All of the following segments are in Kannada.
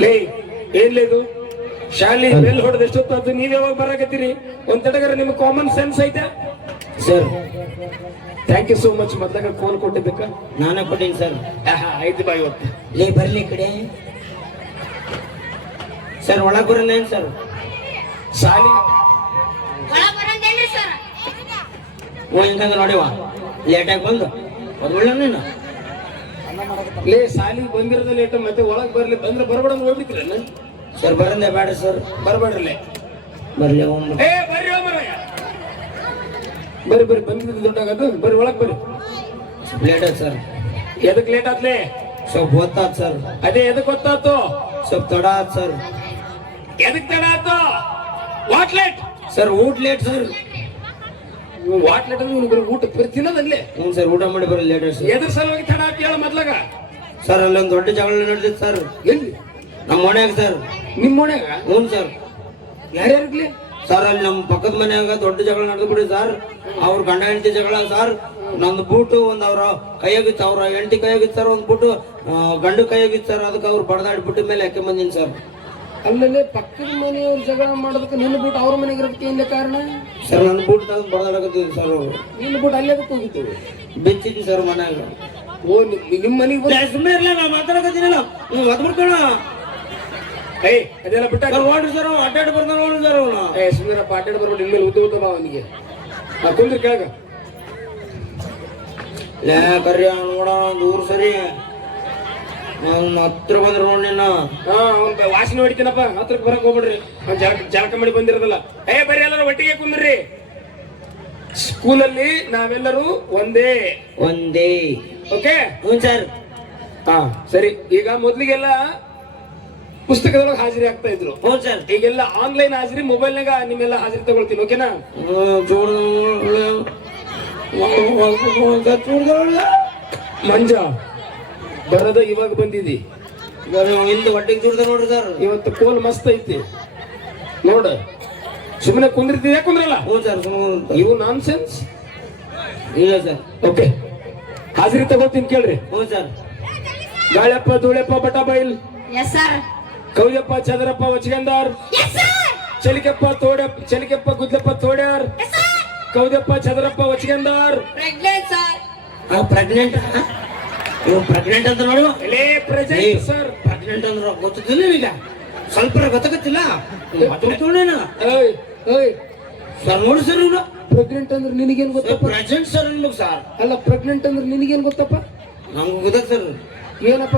ಲೇ ಏನ್ಲೇದು ಶಾಲೆ ಬೆಲ್ ಹೊಡೆದ ಎಷ್ಟೊತ್ತು ನೀವ್ ಯಾವಾಗ ಬರಾಕತ್ತೀರಿ? ಒಂದ್ ತಡಗರ ನಿಮ್ಗೆ ಕಾಮನ್ ಸೆನ್ಸ್ ಐತೆ sir? Thank you so much. ಮೊದ್ಲಾಗ ಫೋನ್ ಕೊಟ್ಟಿದ್ದಕ್ಕ ನಾನೇ ಕೊಟ್ಟೀನಿ ಸರ್. ಆಯ್ತು ಬಾ ಇವತ್ತು. ಲೇ ಬರ್ಲಿ ಕಡೆ ಸರ್. ಒಳಗ್ ಬರಲ್ಲ ಏನ್ ಸರ್? ಶಾಲಿ ಹಿಂಗಂಗ ನೋಡಿವ ಲೇಟಾಗಿ ಬಂದು ಒಳ್ಳೆ ನೀನು ಲೇ ಶಾಲಿಗೆ ಬಂದಿರೋದ ಲೇಟ್, ಮತ್ತೆ ಒಳಗ್ ಬರ್ಲಿ ಬಂದ್ರೆ ಬರಬೇಡ ಹೋಗ್ಬಿಡ್ತೀರ ಸರ್. ಬರಲ್ಲ ಬೇಡ ಸರ್. ಬರ್ಬೇಡ್ರಲ್ಲೇ ಬರ್ಲಿ ಏ ಬರ್ರಿ ಮರಯ್ಯ, ಬರ್ರಿ ಬರ್ರಿ ಬಂದಿದ್ದು ದೊಡ್ಡಾಗದು. ಬರ್ರಿ ಒಳಗ್ ಬರ್ರಿ. ಲೇಟ್ ಆಯ್ತು ಸರ್. ಎದಕ್ ಲೇಟ್ ಆತ್ಲೇ? ಸ್ವಲ್ಪ ಗೊತ್ತಾತ್ ಸರ್. ಅದೇ ಎದಕ್ ಗೊತ್ತಾತು? ಸ್ವಲ್ಪ ತಡ ಆತ್ ಸರ್. ಎದಕ್ ತಡ ಆತು? What late sir? ಊಟ ಲೇಟ್ ಸರ್. ವಾಟ್ ಲೇಟ್ ಅಂದ್ರೆ ಬರೀ ಊಟ ಬರೀ ತಿನ್ನೋದಲ್ಲೇ. ಹ್ಞೂ ಸರ್, ಊಟ ಮಾಡಿ ಬರಲ್ಲ ಲೇಟ್ ಆಯ್ತು ಸರ್. ಎದ್ರ ಸಲುವಾಗಿ ತಡ ಆತ್ ಹೇಳ ಮೊದ್ಲಾಗ? ಸರ್ ಅಲ್ಲೊಂದು ದೊಡ್ಡ ಜಗಳ ನಡೆದಿತ್ತು ಸರ್. ಎಲ್ಲಿ? ನಮ್ಮ ಮನ್ಯಾಗ ಸರ್. ನಿಮ್ ಮನ್ಯಾಗ? ಹ್ಞೂ ಸರ್. ಯಾರ್ಯಾರಿಗ್ಲಿ? ಸರ್ ಅಲ್ಲಿ ನಮ್ಮ ಪಕ್ಕದ ಮನ್ಯಾಗ ದೊಡ್ಡ ಜಗಳ ನಡೆದು ಬಿಡಿ ಸರ್. ಅವ್ರ ಗಂಡ ಹೆಂಡತಿ ಜಗಳ ಸರ್. ನಂದು ಬೂಟು ಒಂದ್ ಅವ್ರ ಕೈಯಾಗಿತ್ತು, ಅವ್ರ ಹೆಂಡತಿ ಕೈಯಾಗಿತ್ತು ಸರ್. ಒಂದ್ ಬೂಟು ಗಂಡು ಕೈಯಾಗಿತ್ತು ಸರ್. ಅದಕ್ಕೆ ಅವ್ರು ಬಡದಾಡಿ ಬಿಟ್ಟ ಮೇಲೆ ಯಾಕೆ ಬಂದಿನಿ ಸರ್. ಅಲ್ಲೇ ಪಕ್ಕದ ಮನೆಯವ್ರ ಜಗಳ ಮಾಡೋದಕ್ಕೆ ನಿನ್ನ ಬಿಟ್ಟು ಅವ್ರ ಮನೆಗೆ ಇರೋದಕ್ಕೆ ಏನ್ ಕಾರಣ? ಸರ್ ನನ್ನ ಬೂಟ್ ತಂದು ಬಡದಾಡಕತ್ತಿದ್ವಿ ಸರ್. ಅವರು ನಿನ್ನ ಬಿಟ್ಟು ಅಲ್ಲೇ ಹೋಗಿತ್ತು ಬೆಚ್ಚಿದ್ವಿ ಸರ್ ಮನ್ಯಾಗ. ಓ ನಿಮ್ ಮನೆಗೆ ಸುಮ್ಮನೆ ಇರ್ಲ ನಾ ಮಾತಾಡಕತ್ತೀನಲ್ಲ, ನೀವು ಒದ್ಬಿಡ್ಕೋಣ. ಏಯ್ ಅದೆಲ್ಲ ಬಿಟ್ಟ ನೋಡ್ರಿ ಸರ್, ಅಡ್ಡಾಡಿ ಬರ್ತಾನ ನೋಡ್ರಿ ಸರ್ ಅವನು. ಸುಂದರಪ್ಪ ಅಡ್ಡಾಡಿ ಬರ್ಬಿಟ್ಟು ಇನ್ಮೇಲೆ ಉದ್ದ ಅವನಿಗೆ ಕುಂದ್ರಿ ಕೇಳಗ. ಲೇ ಕರ್ಯ ನೋಡ ಒಂದು ಊರು ಸರಿ ಅವ್ನ ಹತ್ರ ಬಂದ್ರ ನೋಡಿ ನಿನ್ನ. ಅವ್ನ ವಾಸನೆ ಹೊಡಿತೀನಪ್ಪ, ಹತ್ರಕ್ಕೆ ಬರಕ್ ಹೋಗ್ಬಿಡ್ರಿ. ಅವ್ನ ಜಳಕ ಮಾಡಿ ಬಂದಿರೋದಲ್ಲ. ಬರ್ರಿ ಎಲ್ಲರೂ ಒಟ್ಟಿಗೆ ಕುಂದ್ರಿ. ಸ್ಕೂಲಲ್ಲಿ ನಾವೆಲ್ಲರೂ ಒಂದೇ ಒಂದೇ. ಓಕೆ? ಹ್ಞೂ ಸರ್. ಸರಿ. ಈಗ ಮೊದ್ಲಿಗೆಲ್ಲ ಪುಸ್ತಕದೊಳಗೆ ಹಾಜರಿ ಆಗ್ತಾ ಇದ್ರು. ಹ್ಞೂ ಸರ್. ಈಗೆಲ್ಲ ಆನ್ಲೈನ್ ಹಾಜರಿ, ಮೊಬೈಲ್ನಾಗ ನಿಮ್ಮೆಲ್ಲ ಹಾಜರಿ ತಗೊಳ್ತೀನಿ. ಓಕೆನಾ? ಮಂಜ ಬರದ ಇವಾಗ ಬಂದಿದಿ, ಹಿಂದೆ ಹೊಟ್ಟಿಗೆ ದುಡ್ದ ನೋಡ್ರಿ ಸರ್. ಇವತ್ತು ಕೋಲ್ ಮಸ್ತ್ ಐತಿ ನೋಡ. ಸುಮ್ಮನೆ ಕುಂದಿರ್ತಿದ್ಯಾ? ಕುಂದ್ರಲ್ಲ. ಹ್ಞೂ ಸರ್. ಇವು ನಾನ್ ಸೆನ್ಸ್ ಇಲ್ಲ ಸರ್. ಓಕೆ, ಹಾಜರಿ ತಗೋತೀನಿ ಕೇಳ್ರಿ. ಹ್ಞೂ ಸರ್. ಗಾಳಪ್ಪ ಧೂಳೆಪ್ಪ ಬಟಾಬೈಲ್, ಕೌಯಪ್ಪ ಚದರಪ್ಪ ವಚಗಂದಾರ್, ಚಲಿಕೆಪ್ಪ ಚಲಿಕೆಪ್ಪ ಗುದ್ಲಪ್ಪ ತೋಡ್ಯಾರ್, ಕೌದಪ್ಪ ಚದರಪ್ಪ ವಚಗಂದಾರ್. ಪ್ರೆಗ್ನೆಂಟ್ ಇವ್ ಪ್ರೆಗ್ನೆಂಟ್ ಅಂತ ನೋಡು. Present sir. ಪ್ರೆಗ್ನೆಂಟ್ ಅಂದ್ರೆ ಗೊತ್ತಿಲ್ಲ ಈಗ, ಸ್ವಲ್ಪ ಗೊತ್ತಾಗತ್ತಿಲ್ಲ ಸರ್. ನೋಡಿ ಸರ್, ಇವ್ರು ಪ್ರೆಗ್ನೆಂಟ್ ಅಂದ್ರೆ ನಿನಗೇನ್ ಗೊತ್ತಪ್ಪ? ಪ್ರೆಸೆಂಟ್ ಸರ್ ಅನ್ಬೇಕು ಸರ್. ಅಲ್ಲ, ಪ್ರೆಗ್ನೆಂಟ್ ಅಂದ್ರೆ ನಿನಗೇನ್ ಗೊತ್ತಪ್ಪ? ನಮ್ಗೆ ಗೊತ್ತಾಗ ಸರ್. ಏನಪ್ಪ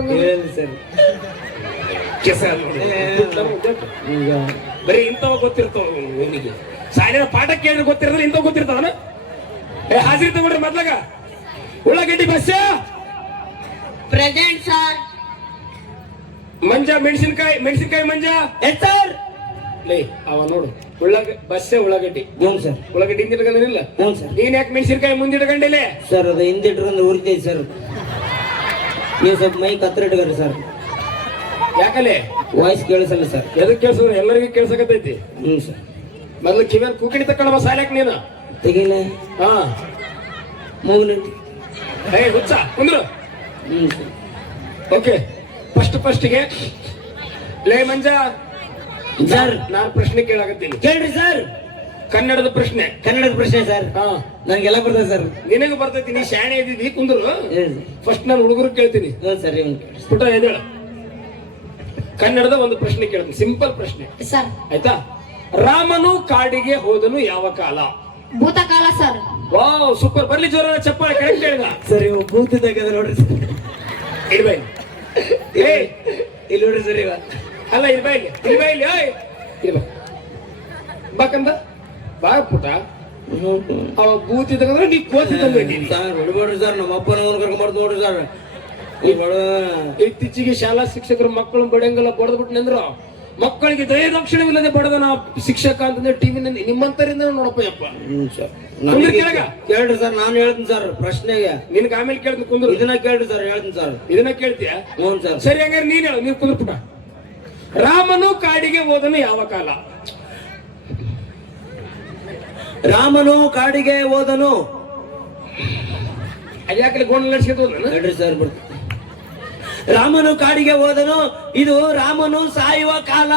ಸರ್? ಬರೀ ಇಂಥವ ಗೊತ್ತಿರ್ತಾವ ನಿನಗೆ. ಶಾಲೆಯ ಪಾಠ ಕೇಳಿದ್ರೆ ಗೊತ್ತಿರೋದ್ರೆ ಇಂಥವ್ ಗೊತ್ತಿರ್ತಾವನ? ಹಾಜರಿ ತಗೊಳ್ರಿ ಮೊದ್ಲಾಗ. ಉಳ್ಳಾಗಡ್ಡಿ ಬಸ್ಸ ಪ್ರೆಸೆಂಟ್ ಸರ್. ಮಂಜ ಮೆಣಸಿನ್ಕಾಯಿ ಮಂಜ ಸರ್. ಲೇ ಅವ ನೋಡು, ಬಸ್ಸೆ ಉಳ್ಳಾಗಡ್ಡಿ. ಹ್ಞೂ ಸರ್. ಉಳ್ಳಾಗಡ್ಡಿ ಹಿಂದಿಟ್ಕೊಂಡಿಲ್ಲ. ಹ್ಞೂ ಸರ್. ನೀನ್ ಯಾಕೆ ಮೆಣಸಿನ್ಕಾಯಿ ಮುಂದಿಟ್ಕೊಂಡಿಲ್ಲ ಸರ್? ಅದು ಹಿಂದಿಟ್ಕೊಂಡು ಉರಿತೈತಿ ಸರ್. ನೀವು ಸ್ವಲ್ಪ ಮೈ ಕತ್ರ ಇಟ್ಕೊರಿ ಸರ್. ಯಾಕಲೆ ವಾಯ್ಸ್ ಕೇಳಿಸಲ್ಲ ಸರ್. ಎದಕ್ ಕೇಳಿಸಿದ್ರೆ ಎಲ್ಲರಿಗೂ ಕೇಳ್ಸಕತ್ತೈತಿ. ಹ್ಞೂ ಸರ್. ಮೊದ್ಲು ಕಿವಿಯಲ್ಲಿ ಕೂಕಣಿ ತಕೊಂಡವ ಸಾಲ್ಯಾಕ ನೀನು. ತೆಗಿಲ್ಲ. ಹಾ ಮೂಗ್ಲಿ. ಹುಚ್ಚ ಕುಂದ್ರು. ಹ್ಞೂ ಸರ್. ಓಕೆ, ಫಸ್ಟ್ಗೆ ಲೇ ಮಂಜ ಸರ್, ನಾನು ಪ್ರಶ್ನೆ ಕೇಳಾಕತ್ತೀನಿ. ಕೇಳ್ರಿ ಸರ್. ಕನ್ನಡದ ಪ್ರಶ್ನೆ. ಕನ್ನಡದ ಪ್ರಶ್ನೆ ಸರ್. ನನಗೆಲ್ಲ ಬರ್ತದೆ ಸರ್. ನಿನಗೂ ಬರ್ತೈತಿ, ನೀ ಶಾಣೆ ಇದ್ದಿದ್ದಿ. ಕುಂದ್ರು. ಫಸ್ಟ್ ನಾನು ಹುಡುಗರು ಕೇಳ್ತೀನಿ. ಸರ್. ಪುಟ ಎದ್ದೇಳ. ಕನ್ನಡದ ಒಂದು ಪ್ರಶ್ನೆ ಕೇಳ್ತೀನಿ, ಸಿಂಪಲ್ ಪ್ರಶ್ನೆ ಆಯ್ತಾ? ರಾಮನು ಕಾಡಿಗೆ ಹೋದನು ಯಾವ ಕಾಲ? ಭೂತಕಾಲ ಸರ್. Wow, super. ಬರ್ಲಿ ಜೋರ ಚಪ್ಪಾಳೆ. ಕರೆಕ್ಟ್ ಹೇಳಿದ ಸರ್. ಇವು ಭೂತಿದ್ದಾಗ ನೋಡ್ರಿ ಸರ್. ಇರ್ಬೈ ಇಲ್ಲಿ ನೋಡ್ರಿ ಸರ್. ಇವ ಅಲ್ಲ, ಇರ್ಬೈ ಬಾಕಂದ ಬಾ ಪುಟ. ಅವ ಬೂತಿ ತಗಂದ್ರೆ ನೀ ಕೋತಿ ತಂದ್ಬಿಟ್ಟಿನಿ ಸರ್. ಹೊಡ್ಬೇಡ್ರಿ ಸರ್. ನಮ್ಮ ಅಪ್ಪನ ಕರ್ಕೊಂಬಾರ್ದು ನೋಡ್ರಿ ಸರ್. ಇತ್ತೀಚೆಗೆ ಶಾಲಾ ಶಿಕ್ಷಕರು ಮಕ್ಕಳು ಬಡಿಯಂಗೆಲ್ಲ ಬಡದ್ಬಿಟ್ಟು ಅಂದ್ರು. ಮಕ್ಕಳಿಗೆ ದಯದಾಕ್ಷಿಣ್ಯವಿಲ್ಲದೆ ಬಡದ ನಾ ಶಿಕ್ಷಕ ಅಂತಂದ್ರೆ ಟಿವಿ ನಿಮ್ಮಂತರಿಂದ ನೋಡಪ್ಪ ಯಪ್ಪ. ಕೇಳ್ರಿ ಸರ್. ನಾನು ಹೇಳ್ತೀನಿ ಸರ್ ಪ್ರಶ್ನೆಗೆ. ನಿನ್ಗೆ ಆಮೇಲೆ ಕೇಳ್ತೀನಿ, ಕುಂದ್ರು. ಇದನ್ನ ಕೇಳ್ರಿ ಸರ್. ಹೇಳ್ತೀನಿ ಸರ್. ಇದನ್ನ ಕೇಳ್ತೀಯ? ಹ್ಞೂ ಸರ್. ಸರಿ, ಹಂಗಾರೆ ನೀನ್ ಹೇಳು. ನೀನ್ ಕುಂದ್ರು ಪುಟ. ರಾಮನು ಕಾಡಿಗೆ ಹೋದನು ಯಾವ ಕಾಲ? ರಾಮನು ಕಾಡಿಗೆ ಹೋದನು. ಅದ್ಯಾಕಲೆ ಗೋಣ ನಡೆಸ್ಕೊಂಡು ಹೇಳ್ರಿ ಸರ್. ರಾಮನು ಕಾಡಿಗೆ ಹೋದನು, ಇದು ರಾಮನು ಸಾಯುವ ಕಾಲ.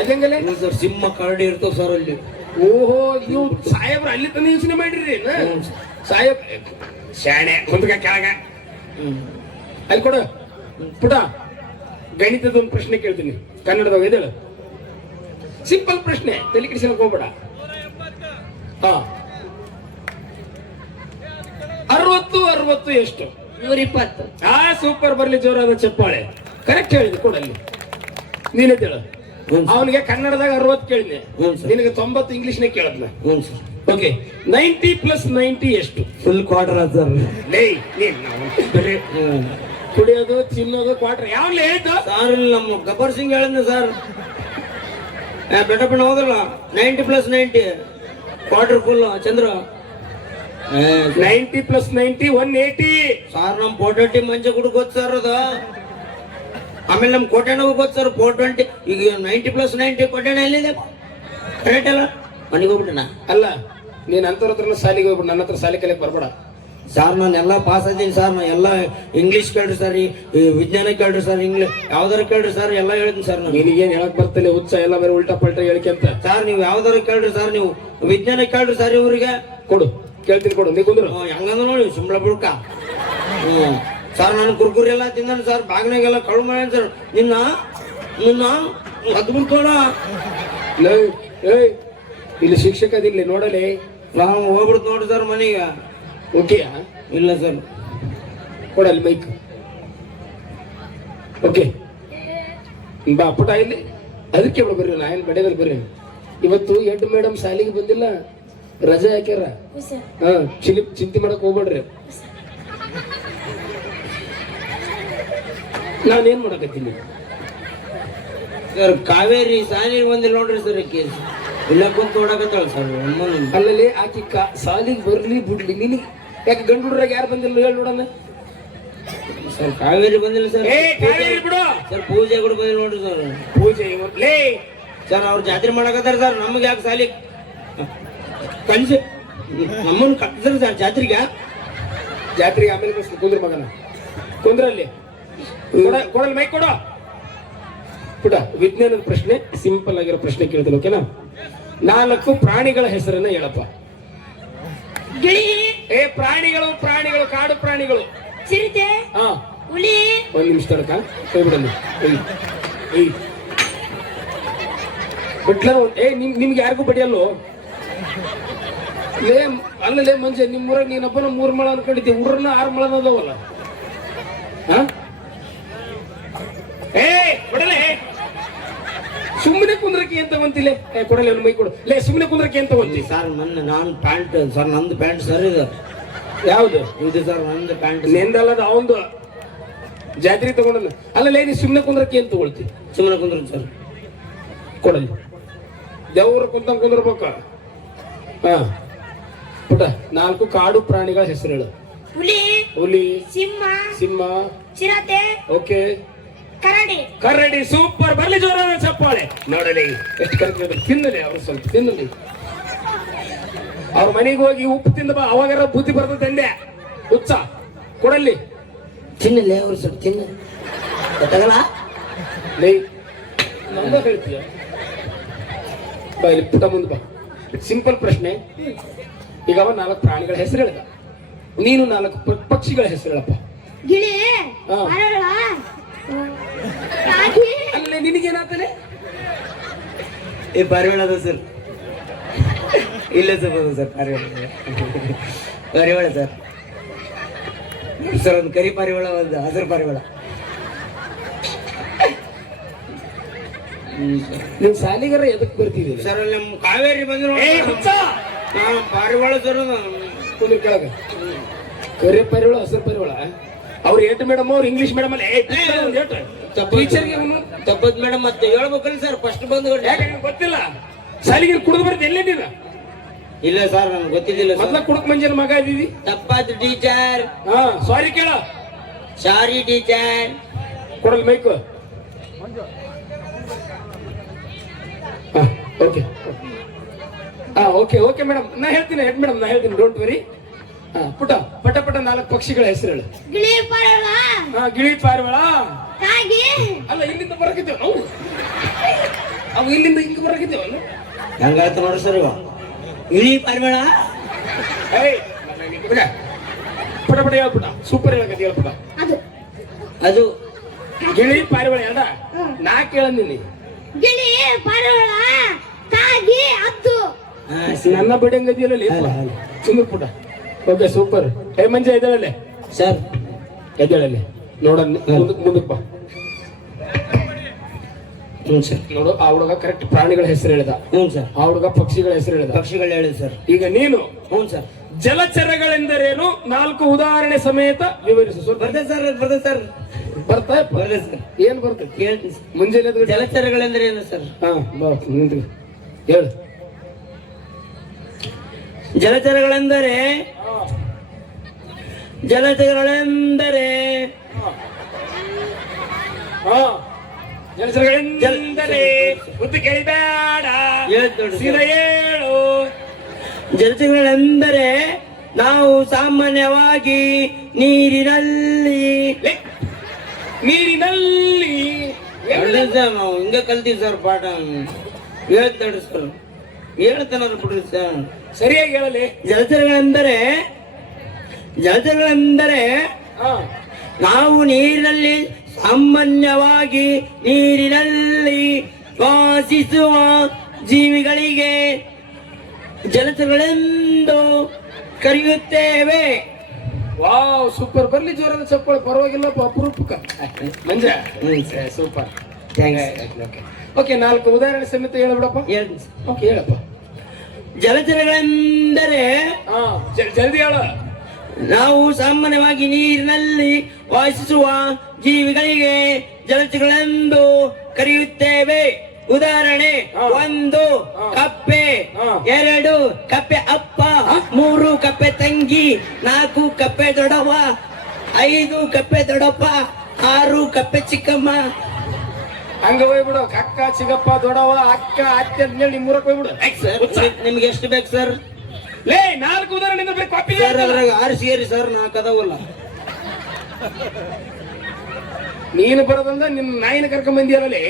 ಅದಂಗಲೇ ಸರ್ ಸಿಂಹ ಕರಡಿ ಇರ್ತಾವ ಸರ್ ಅಲ್ಲಿ. ಓಹೋ, ನೀವು ಸಾಹೇಬ್ರ ಅಲ್ಲಿ ತಂದು ಯೋಚನೆ ಮಾಡಿರಿ ಸಾಹೇಬ್ ಶಾಣೆ ಕುಂತ್ಕ ಕೆಳಗ ಅಲ್ಲಿ ಕೊಡು ಪುಟ. ಗಣಿತದ ಒಂದು ಪ್ರಶ್ನೆ ಕೇಳ್ತೀನಿ ಕನ್ನಡದಾಗ, ಇದೇಳು ಸಿಂಪಲ್ ಪ್ರಶ್ನೆ, ತಲೆ ಕೆಡಿಸ್ಕೊಳಕ್ ಹೋಗ್ಬೇಡ. 60 ಎಷ್ಟು? 120. ಸೂಪರ್, ಬರ್ಲಿ ಜೋರಾದ ಚಪ್ಪಾಳೆ. ಕರೆಕ್ಟ್ ಹೇಳಿದೆ, ಕೊಡಲ್ಲಿ ನೀನೇ ಹೇಳು. ಅವನಿಗೆ ಕನ್ನಡದಾಗ 60 ಕೇಳಿದ್ನೆ, ನಿನಗೆ 90 ಇಂಗ್ಲಿಷ್ನಾಗ ಕೇಳದ್ನ. ಓಕೆ, 90 + 90 ಎಷ್ಟು? Full quarter sir. ಕುಡಿಯೋದು ತಿನ್ನೋದು ಕ್ವಾರ್ಟರ್ ಯಾವ್ಲೇ ಹೇಳ್ತ ಸರ್? ನಮ್ಮ ಗಬ್ಬರ್ ಸಿಂಗ್ ಹೇಳಿದ್ನ ಸರ್. ಬೆಟಪಣ ಹೋಗಲ್ಲ. 90 + 90 ಕ್ವಾರ್ಟರ್ ಫುಲ್ ಚಂದ್ರ. 90 + 90 180. ಸರ್ ನಮ್ 420 ಮಂಚ ಕೂಡ ಗೊತ್ತು ಸರ್ ಅದ. ಆಮೇಲೆ ನಮ್ ಕೋಟೆನಗೂ ಗೊತ್ತು ಸರ್ 420. ಈಗ 90 + 90 ಕೋಟೆನ ಎಲ್ಲಿದೆ? ಕರೆಕ್ಟ್ ಅಲ್ಲ? ಮನೆಗೆ ಹೋಗ್ಬಿಟ್ಟಣ. ಅಲ್ಲ, ನೀನ್ ಅಂತವ್ರ ಹತ್ರ ಸಾಲಿಗೆ ಹೋಗ್ಬಿಟ್ಟು ನನ್ನ ಹತ್ರ ಸಾಲಿ ಕಲಿಯಕ್ ಬರ್ಬೇಡ ಸರ್. ನಾನು ಎಲ್ಲ ಪಾಸ್ ಆಗಿದ್ದೀನಿ ಸರ್. ನಾ ಎಲ್ಲ ಇಂಗ್ಲೀಷ್ ಕೇಳ್ರಿ ಸರ್, ಈ ವಿಜ್ಞಾನ ಕೇಳ್ರಿ ಸರ್, ಇಂಗ್ಲೀಷ್ ಯಾವ್ದಾರ ಕೇಳ್ರಿ ಸರ್, ಎಲ್ಲ ಹೇಳ್ತೀನಿ ಸರ್. ನಿನಗೇನ್ ಹೇಳಕ್ ಬರ್ತಲ್ಲ, ಹುಚ್ಚ ಎಲ್ಲ ಬೇರೆ ಉಲ್ಟಾ ಪಲ್ಟಾ ಹೇಳಿಕೆ ಅಂತ. ಸರ್ ನೀವು ಯಾವ್ದಾರ ಕೇಳ್ರಿ ಸರ್, ನೀವು ವಿಜ್ಞಾನ ಕೇಳ್ರಿ ಸರ್ ಇವ್ರಿಗೆ. ಕೊಡು, ಕೇಳ್ತೀನಿ, ಕೊಡು. ನೀ ಕುಂದ್ರು. ಹೆಂಗಂದ ನೋಡಿ ಸುಮ್ಳ ಬುಡ್ಕ. ಸರ್ ನಾನು ಕುರ್ಕುರಿ ಎಲ್ಲ ತಿಂದಾನ ಸರ್, ಬಾಗ್ನಾಗೆಲ್ಲ ಕಳು ಮಾಡ್ಯಾನ ಸರ್. ನಿನ್ನ ಅದ್ಬಿಡ್ಕೋಣ. ಇಲ್ಲಿ ಶಿಕ್ಷಕ ಅದಿಲ್ಲ ನೋಡಲಿ. ನಾವು ಹೋಗ್ಬಿಡ್ತು ನೋಡ್ರಿ ಸರ್ ಮನೆಗೆ. ಓಕೆ ಇಲ್ಲ ಸರ್, ಕೊಡಲ್ಲಿ ಬೈಕ್. ಓಕೆ ಬಾ ಪುಟ ಇಲ್ಲಿ. ಅದಕ್ಕೆ ಬರ್ರಿ, ನಾಯನ್ ಬಡ್ಯದಲ್ಲಿ ಬರ್ರಿ. ಇವತ್ತು ಹೆಡ್ ಮೇಡಮ್ ಶಾಲೆಗೆ ಬಂದಿಲ್ಲ, ರಜೆ ಹಾಕ್ಯಾರ. ಚಿಂತೆ ಮಾಡಕ್ ಹೋಗ್ಬೇಡ್ರಿ. ನಾನೇನ್ ಮಾಡಕತ್ತೀನಿ ಸರ್? ಕಾವೇರಿ ಸಾಲಿಗೆ ಬಂದಿಲ್ಲ ನೋಡ್ರಿ ಸರ್. ಇಲ್ಲ ಕುಂತ ನೋಡಕತ್ತಾಳ ಸರ್. ಅಲ್ಲಲ್ಲಿ ಆಕಿ ಸಾಲಿಗೆ ಬರ್ಲಿ ಬಿಡ್ಲಿ, ನಿನಗೆ ಯಾಕೆ ಗಂಡು ಹುಡ್ರಾಗ ಯಾರು ಬಂದಿಲ್ಲ ಹೇಳಿ ನೋಡೋಣ. ಸರ್ ಕಾವೇರಿ ಬಂದಿಲ್ಲ ಸರ್. ಬಿಡು ಸರ್ ಪೂಜೆ ಕೂಡ ಬಂದಿಲ್ಲ ನೋಡ್ರಿ ಸರ್. ಪೂಜೆ ಲೇ ಸರ್ ಅವ್ರು ಜಾತ್ರೆ ಮಾಡಕತ್ತಾರ ಸರ್. ನಮಗೆ ಯಾಕೆ ಸಾಲಿ ಕಳ್ಸಿ ನಮ್ಮನ್ನು ಕಳ್ಸಿದ್ರ ಸರ್ ಜಾತ್ರೆಗೆ? ಜಾತ್ರೆಗೆ ಆಮೇಲೆ ಕಳಿಸ್ತೀನಿ. ಕುಂದ್ರ ಮಗನ, ಕುಂದ್ರಲ್ಲಿ ಕೊಡಲ್ ಮೈ ಕೊಡ ಪುಟ. ವಿಜ್ಞಾನದ ಪ್ರಶ್ನೆ, ಸಿಂಪಲ್ ಆಗಿರೋ ಪ್ರಶ್ನೆ ಕೇಳ್ತೀನಿ, ಓಕೆನಾ? 4 ಪ್ರಾಣಿಗಳ ಹೆಸರನ್ನ ಹೇಳಪ್ಪ. ಪ್ರಾಣಿಗಳು, ಕಾಡು ಪ್ರಾಣಿಗಳು. ಚಿರತೆ, ಹುಲಿ. 1 ನಿಮಿಷ ತನಕ ಹೋಗ್ಬಿಡಲ್ಲಿ. ಬಿಟ್ಲ ನಿಮ್ಗೆ ಯಾರಿಗೂ ಬಡಿಯಲ್ಲೋ? ಅಲ್ಲಲೇ ಮಂಜೆ, ನಿಮ್ಮೂರಾಗ ನೀನೊಬ್ಬನ 3 ಮಳ ಅನ್ಕೊಂಡಿದ್ದೆ, ಊರನ್ನ 6 ಮಳ ಅದಾವಲ್ಲ. ಕೊಡಲೇ ಸುಮ್ಮನೆ ಕುಂದ್ರಕ್ಕೆ ಏನ್ ತಗೊಂತಿಲ್ಲ? ಕೊಡಲೇ ಮೈ ಕೊಡು. ಲೇ ಸುಮ್ಮನೆ ಕುಂದ್ರಕ್ಕೆ ಏನ್ ತಗೊಂತಿ? ಸರ್ ನನ್ನ ನಾನು ಪ್ಯಾಂಟ್ ಸರ್, ನಂದು ಪ್ಯಾಂಟ್ ಸರ್ ಇದು. ಯಾವ್ದು ಇದು ಸರ್? ನಂದು ಪ್ಯಾಂಟ್. ನಿಂದಲ್ಲದ ಅವಂದು. ಜಾತ್ರೆ ತಗೊಂಡಲ್ಲ. ಅಲ್ಲಲೇ ನೀ ಸುಮ್ಮನೆ ಕುಂದ್ರಕ್ಕೆ ಏನ್ ತಗೊಳ್ತಿ? ಸುಮ್ಮನೆ ಕುಂದ್ರ ಸರ್. ಕೊಡಲಿ. ದೇವ್ರ ಕುಂತಂಗ್ ಕುಂದ್ರಬೇಕ. ಪುಟ 4 ಕಾಡು ಪ್ರಾಣಿಗಳ ಹೆಸರು ಹೇಳು. ಹುಲಿ, ಸಿಂಹ, ಚಿರತೆ, ಓಕೆ, ಕರಡಿ. ಸೂಪರ್, ಬರ್ಲಿ ಜೋರಾದ ಚಪ್ಪಾಳೆ. ನೋಡಲಿ ಎಷ್ಟು ಕರೆಕ್ಟ್. ತಿನ್ನಲಿ, ಅವ್ರು ಸ್ವಲ್ಪ ತಿನ್ನಲಿ. ಅವ್ರ ಮನೆಗೆ ಹೋಗಿ ಉಪ್ಪು ತಿಂದ ಬಾ, ಅವಾಗಾರ ಬುದ್ಧಿ ಬರ್ತದೆ ಅಂದೆ. ಹುಚ್ಚ ಕೊಡಲ್ಲಿ. ತಿನ್ನಲಿ ಅವ್ರು ಸ್ವಲ್ಪ ತಿನ್ನ ಗೊತ್ತಾಗಲ್ಲ. ಲೇ ನಂದ ಹೇಳ್ತೀಯ? ಬಾ ಇಲ್ಲಿ ಪುಟ ಮುಂದೆ ಬಾ. ಸಿಂಪಲ್ ಪ್ರಶ್ನೆ. ಈಗ ಅವ 4 ಪ್ರಾಣಿಗಳ ಹೆಸರು ಹೇಳ್ದ, ನೀನು 4 ಪಕ್ಷಿಗಳ ಹೆಸರು ಹೇಳಪ್ಪ. ಗಿಳಿ, ಅಲ್ಲೇ ನಿನಗೇನಾಗ್ತಾನೆ? ಪಾರಿವಾಳ ಅದ ಸರ್. ಇಲ್ಲ ಸರ್ ಪಾರಿವಾಳ ಸರ್. ಸರ್ ಒಂದು ಕರಿ ಪಾರಿವಾಳ, ಒಂದು ಹಸಿರು ಪಾರಿವಾಳ. ನೀವು ಶಾಲಿಗಾರ ಎದಕ್ ಬರ್ತಿದ್ದೀರಿ ಸರ್? ಅಲ್ಲಿ ನಮ್ಮ ಕಾವೇರಿ ಬಂದ್ರು ಪಾರಿವಾಳ ಸರ್. ಕುಂದ್ರ ಕೆಳಗ. ಕರಿ ಪಾರಿವಾಳ, ಹಸಿರು ಪಾರಿವಾಳ. ಅವ್ರು 8 ಮೇಡಮ್, ಅವ್ರು ಇಂಗ್ಲಿಷ್ ಮೇಡಮ್ ಅಲ್ಲಿ ಟೀಚರ್ಗೆ ತಪ್ಪದ್ ಮೇಡಮ್ ಮತ್ತೆ ಹೇಳ್ಬೇಕಲ್ಲ ಸರ್. ಫಸ್ಟ್ ಬಂದು ಯಾಕೆ ಗೊತ್ತಿಲ್ಲ? ಶಾಲಿಗೆ ಕುಡಿದು ಬರ್ತಿ ಎಲ್ಲೇ ನೀನು? ಇಲ್ಲ ಸರ್ ನನ್ಗೆ ಗೊತ್ತಿದ್ದಿಲ್ಲ. ಮೊದ್ಲ ಕುಡುಕ್ ಮಂಜನ ಮಗ ಇದೀವಿ. ತಪ್ಪಾದ ಟೀಚರ್. ಸಾರಿ ಕೇಳ. ಸಾರಿ ಟೀಚರ್. ಕೊಡಲ್ ಮೈಕು. ಓಕೆ ಮೇಡಮ್, ನಾ ಹೇಳ್ತೀನಿ. ಹೆಡ್ ಮೇಡಮ್ ನಾ ಹೇಳ್ತೀನಿ, ಡೋಂಟ್ ವೆರಿ. ಪುಟ ಪಟ ಪಟ 4 ಪಕ್ಷಿಗಳ ಹೆಸರು ಹೇಳು. ಗಿಳಿ ಪಾರಿವಾಳ ಗಿಳಿ ಪಾರಿವಾಳ. ಕಾಗಿ ಅಲ್ಲ ಇಲ್ಲಿಂದ ಬರಕಿದ್ದೇವ ನಾವು, ಅವು ಇಲ್ಲಿಂದ ಹಿಂಗ ಬರಕಿದ್ದೇವ. ಹೆಂಗಾಯ್ತು ನೋಡ್ರಿ ಸರ್ ಇವ ಇಳಿ ಪಾರಿವಾಳ. ಪಟ ಪಟ ಹೇಳ್ಬಿಟ, ಸೂಪರ್ ಹೇಳಕತ್ತಿ ಹೇಳ್ಬಿಟ. ಅದು ಅದು ಗಿಳಿ ಪಾರಿವಾಳ ಎರಡ ನಾ ಕೇಳಂದಿನಿ. ಗಿಳಿ ಪಾರಿವಾಳ ಕಾಗಿ ಹದ್ದು. ನನ್ನ ಬಿಡಂಗದಿಯಲ್ಲಿ ಸುಂದರ ಪುಟ. Okay super. ಮಂಜ ಎದ್ದೇಳಲ್ಲೇ ಸರ್, ಎದ್ದೇಳಲ್ಲೇ ನೋಡ, ಮುಂದಕ್ಕೆ ಬಾ. ಹ್ಞೂ ಸರ್. ನೋಡು, ಆ ಹುಡುಗ ಕರೆಕ್ಟ್ ಪ್ರಾಣಿಗಳ ಹೆಸರು ಹೇಳಿದ, ಹ್ಞೂ ಸರ್. ಆ ಹುಡುಗ ಪಕ್ಷಿಗಳ ಹೆಸರು ಹೇಳಿದ. ಪಕ್ಷಿಗಳು ಹೇಳಿ ಸರ್. ಈಗ ನೀನು ಹ್ಞೂ ಸರ್. ಜಲಚರಗಳೆಂದರೇನು 4 ಉದಾಹರಣೆ ಸಮೇತ ವಿವರಿಸು. ಸ್ವಲ್ಪ ಬರ್ತದೆ ಸರ್, ಬರ್ತದೆ ಸರ್, ಬರ್ತಾ ಬರ್ತದೆ ಸರ್. ಏನ್ ಬರ್ತದೆ ಹೇಳ್ತೀನಿ ಸರ್. ಮುಂಜಾನೆ ಎದ್ದು ಜಲಚರಗಳೆಂದ್ರೆ ಏನು ಸರ್? ಹಾ ಬಾ ನಿಂತು ಹೇಳು. ಜಲಚರಗಳೆಂದರೆ ಜಲಚರಗಳೆಂದರೆ ಜಲಚರಗಳೆಂದರೆ ಉದ್ದು ಕೇಳಿಬೇಡ, ಸೀದಾ ಹೇಳು. ಜಲಚರಗಳೆಂದರೆ ನಾವು ಸಾಮಾನ್ಯವಾಗಿ ನೀರಿನಲ್ಲಿ ಸರ್, ನಾವು ಹಿಂಗ ಕಲ್ತೀವಿ ಸರ್ ಪಾಠ. ಹೇಳ್ತಾಡ್ರಿ ಸರ್, ಹೇಳ್ತಾನ ಬಿಡ್ರಿ ಸರ್. ಸರಿಯಾಗಿ ಹೇಳಲಿ. ಜಲಚರಗಳೆಂದರೆ ನಾವು ನೀರಿನಲ್ಲಿ ಸಾಮಾನ್ಯವಾಗಿ ನೀರಿನಲ್ಲಿ ವಾಸಿಸುವ ಜೀವಿಗಳಿಗೆ ಜಲಚರಗಳೆಂದು ಕರೆಯುತ್ತೇವೆ. Wow super. ಬರ್ಲಿ ಜೋರಾದ ಚಪ್ಪಾಳೆ, ಪರವಾಗಿಲ್ಲ ಅಪರೂಪಕ. ಮಂಜ ಸೂಪರ್. ಓಕೆ 4 ಉದಾಹರಣೆ ಸಮೇತ ಹೇಳ್ಬಿಡಪ್ಪ. ಓಕೆ ಹೇಳಪ್ಪ. ಜಲಚರಗಳೆಂದರೆ ಜಲ್ದಿ ಹೇಳ. ನಾವು ಸಾಮಾನ್ಯವಾಗಿ ನೀರಿನಲ್ಲಿ ವಾಸಿಸುವ ಜೀವಿಗಳಿಗೆ ಜಲಚರಗಳೆಂದು ಕರೆಯುತ್ತೇವೆ. ಉದಾಹರಣೆ: 1 ಕಪ್ಪೆ, 2 ಕಪ್ಪೆ ಅಪ್ಪ, 3 ಕಪ್ಪೆ ತಂಗಿ, 4 ಕಪ್ಪೆ ದೊಡ್ಡವ, 5 ಕಪ್ಪೆ ದೊಡ್ಡಪ್ಪ, 6 ಕಪ್ಪೆ ಚಿಕ್ಕಮ್ಮ. ಹಂಗ ಹೋಗ್ಬಿಡು. ಅಕ್ಕ ಚಿಕ್ಕಪ್ಪ ದೊಡ್ಡವ ಅಕ್ಕ ಅತ್ತೆ ಅಂತ ಹೇಳಿ ನಿಮ್ಮೂರಕ್ಕೆ ಹೋಗ್ಬಿಡು. ನಿಮ್ಗೆ ಎಷ್ಟು ಬೇಕು ಸರ್? ಲೇ 4 ಉದಾಹರಣೆ ಬೇಕು. ಕಾಪಿ ಸರ್ ಅದ್ರಾಗ 6 ಸೇರಿ ಸರ್, 4 ಅದಾವಲ್ಲ. ನೀನು ಬರೋದಂದ ನಿನ್ನ ನಾಯಿನ ಕರ್ಕೊಂಡ್ ಬಂದಿಯಲ್ಲೇ.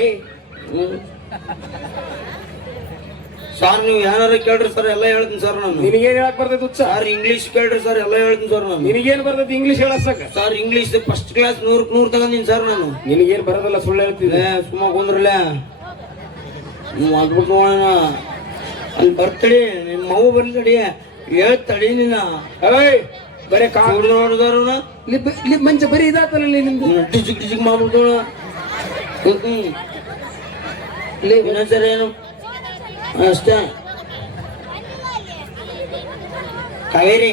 ಸರ್ ನೀವು ಯಾರು ಕೇಳ್ರಿ ಸರ್, ಎಲ್ಲ ಹೇಳ್ತೀನಿ ಸರ್ ನಾನು. ನಿನಗೇನ್ ಹೇಳಕ್ ಬರ್ತೈತಿ ಹುಚ್ಚ? ಸರ್ ಇಂಗ್ಲಿಷ್ ಕೇಳ್ರಿ ಸರ್, ಎಲ್ಲ ಹೇಳ್ತೀನಿ ಸರ್ ನಾನು. ನಿನಗೇನ್ ಬರ್ತೈತಿ ಇಂಗ್ಲಿಷ್ ಹೇಳಸಕ? ಸರ್ ಇಂಗ್ಲಿಷ್ ಫಸ್ಟ್ ಕ್ಲಾಸ್ 100ಕ್ಕೆ 100 ತಗೊಂಡಿನಿ ಸರ್ ನಾನು. ನಿನಗೇನ್ ಬರೋದಲ್ಲ, ಸುಳ್ಳು ಹೇಳ್ತಿದ್ದೆ. ಸುಮ್ಮ ಕುಂದ್ರಲ್ಲ, ನೀವು ಆಗ್ಬಿಟ್ಟು ನೋಡೋಣ. ಅಲ್ಲಿ ಬರ್ತಡಿ, ನಿಮ್ಮ ಮಗು ಬರ್ಲಿ, ಹೇಳ್ತಡಿ ನಿನ್ನ. ಬರೇ ಕಾಡು ನೋಡಿದಾರು ಮಂಚ ಬರೀ ಇದಾತನಲ್ಲಿ ನಿಮ್ದು. ಡಿಜಿಕ್ ಡಿಜಿಕ್ ಮಾಡ್ಬಿಟ್ಟು ಇನ್ನೊಂದ್ಸರಿ ಏನು ಅಷ್ಟೇ. ಕಾವೇರಿ